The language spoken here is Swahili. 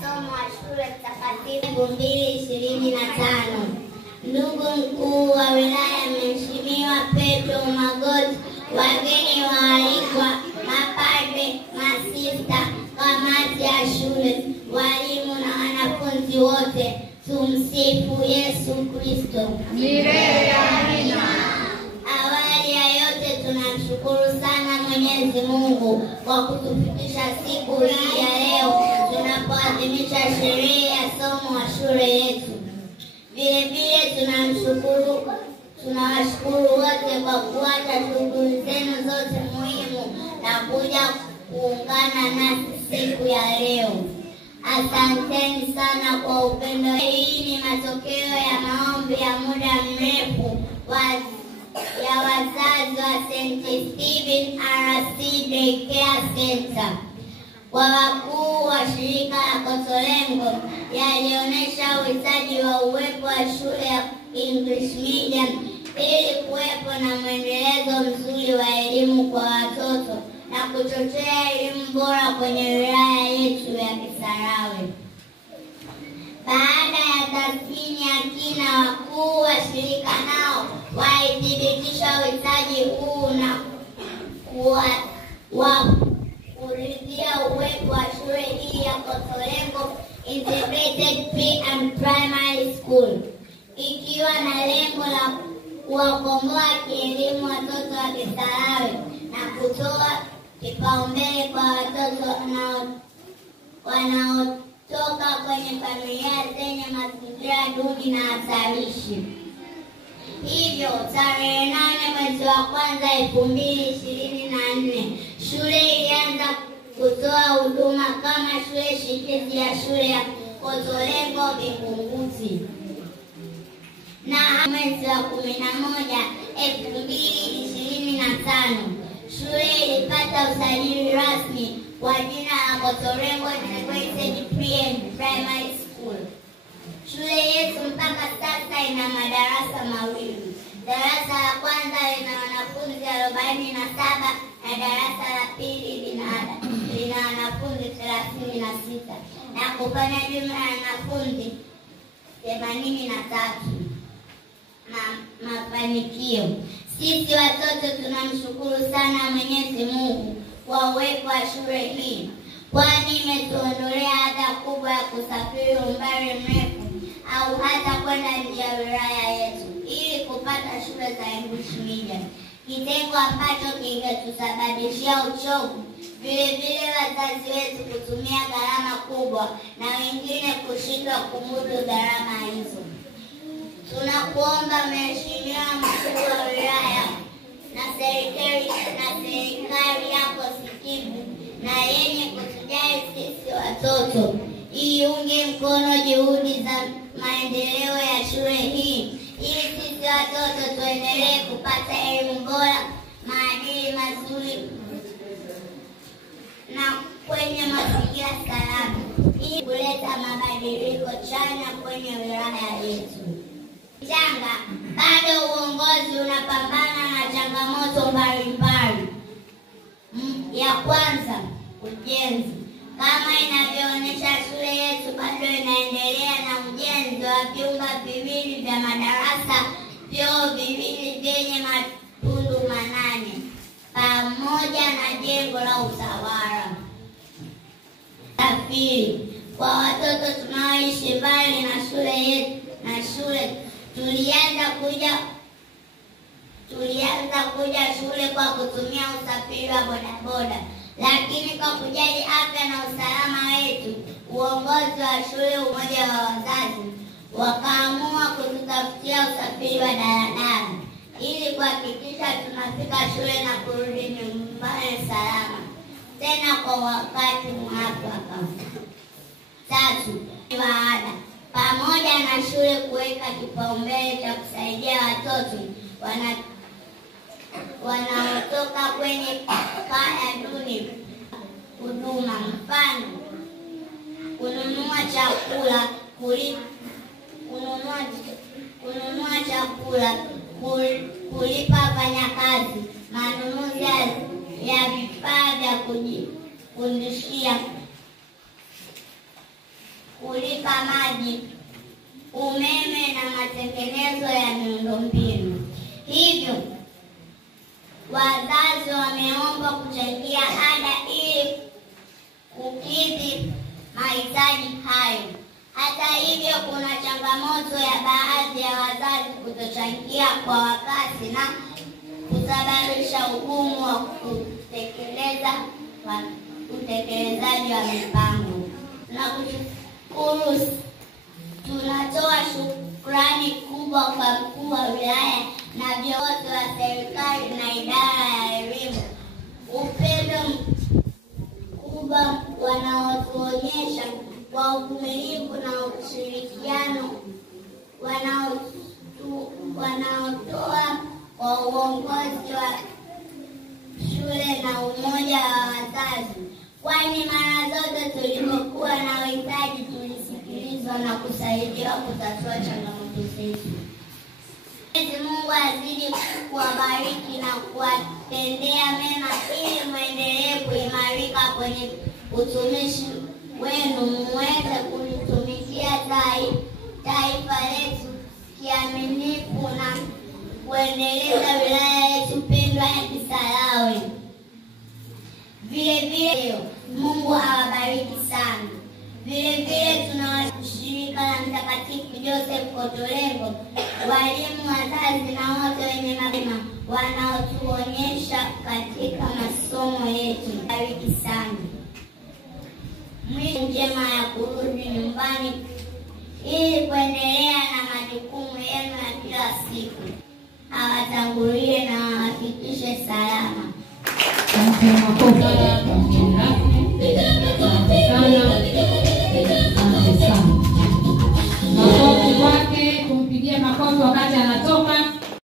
somo la shule takatifu 2025. Ndugu mkuu wa wilaya Mheshimiwa Petro Magoti, wageni waalikwa, mapadre, masista, kamati ya shule, walimu na wanafunzi wote, tumsifu Yesu Kristo. Milele amina. Awali ya yote tunamshukuru sana Mwenyezi Mungu kwa kutufikisha siku hii ya leo tunapoadhimisha sherehe ya somo la shule yetu. Vile vile tunawashukuru wote kwa kuacha shughuli zenu zote muhimu na kuja kuungana nasi siku ya leo. Asanteni sana kwa upendo. Hii ni matokeo ya maombi ya muda mrefu ya wazazi wa St. Stephen RC Daycare Center. Kwa wakuu wa shirika la Kotolengo yalionyesha uhitaji wa uwepo wa shule ya English Medium ili kuwepo na mwendelezo mzuri wa elimu kwa watoto na kuchochea elimu bora kwenye wilaya yetu ya Kisarawe. Baada ya tathmini ya kina, wakuu wa shirika nao walithibitisha uhitaji huu na kuridhia uwepo wa shule hii ya Kotolengo Integrated Pre and Primary School, ikiwa na lengo la kuwakomboa kielimu watoto wa Kisarawe na kutoa kipaumbele kwa watoto wanaotoka kwenye familia zenye mazingira duni na hatarishi. Hivyo tarehe 8 mwezi wa kwanza 2024 shule ilianza kutoa huduma kama shule shikizi ya shule ya Kotolengo Vingunguti. Na mwezi wa 11 2025 shule ilipata usajili rasmi kwa jina la Kotolengo Integrated Pre and Primary School. Shule yetu mpaka sasa ina madarasa mawili. Darasa la kwanza lina wanafunzi 47 na darasa la pili lina wanafunzi 36 na kufanya jumla ya wanafunzi 83. Mafanikio. Sisi watoto tunamshukuru sana Mwenyezi Mungu kwa uwepo wa shule hii, kwani imetuondolea adha kubwa ya kusafiri umbali mrefu au hata kwenda nje ya wilaya yetu ili kupata shule za English Medium, kitengo ambacho kingetusababishia uchovu. Vile vile wazazi wetu kutumia gharama kubwa na wengine kushindwa kumudu gharama hizo. Tunakuomba Mheshimiwa Mkuu wa wilaya na serikali yako sikivu na yenye kutujali sisi watoto iunge mkono juhudi za maendeleo ya shule hii ili sisi watoto tuendelee kupata elimu bora, maadili mazuri na kwenye mazingira salama ili kuleta mabadiliko chanya kwenye wilaya yetu. Changa, bado uongozi unapambana na changamoto mbalimbali. Ya kwanza, ujenzi. Kama inavyoonyesha shule yetu bado inaendelea na ujenzi wa vyumba viwili vya madarasa, vyoo viwili vyenye matundu 8 pamoja na jengo la utawala. La pili, kwa watoto tunaoishi mbali na shule yetu tulianza kuja shule kwa kutumia usafiri wa bodaboda, lakini kwa kujali afya na usalama wetu, uongozi wa shule, umoja wa wazazi wakaamua kututafutia usafiri wa daladala ili kuhakikisha tunafika shule na kurudi nyumbani salama, tena kwa wakati mwafaka. 3, ada. Pamoja na shule kuweka kipaumbele cha kusaidia watoto wanaotoka kwenye kaya duni huduma, mfano kununua chakula, kulipa wafanyakazi, manunuzi ya vifaa vya kujifundishia kulipa maji, umeme na matengenezo ya miundombinu. Hivyo wazazi wameomba kuchangia ada ili kukidhi mahitaji hayo. Hata hivyo, kuna changamoto ya baadhi ya wazazi kutochangia kwa wakati na kusababisha ugumu wa utekelezaji wa mipango. Tunatoa shukrani kubwa kwa mkuu wa wilaya na viongozi wa serikali na idara ya elimu, upendo mkubwa wanaotuonyesha kwa uvumilivu na ushirikiano wanaotoa kwa uongozi wa shule na umoja wa wazazi, kwani mara zote tulipokuwa na uhitaji tulisikilizwa na kusaidiwa kutatua changamoto zetu. Mwenyezi Mungu azidi kuwabariki na kuwatendea mema ili muendelee kuimarika kwenye utumishi wenu, muweze kulitumikia taifa letu kiaminifu na kuendeleza wilaya yetu pendwa ya Kisarawe. Vile Mungu awabariki sana. Vile tunawashirika na Mtakatifu Joseph Kotolengo, walimu, wazazi na wote wenye mema wanaotuonyesha katika masomo yetu. Bariki sana. Mwisho njema ya kurudi nyumbani ili kuendelea na majukumu yenu ya kila siku. Awatangulie na awafikishe salama. Makofi kwake, kumpigia makofi wakati anatoka.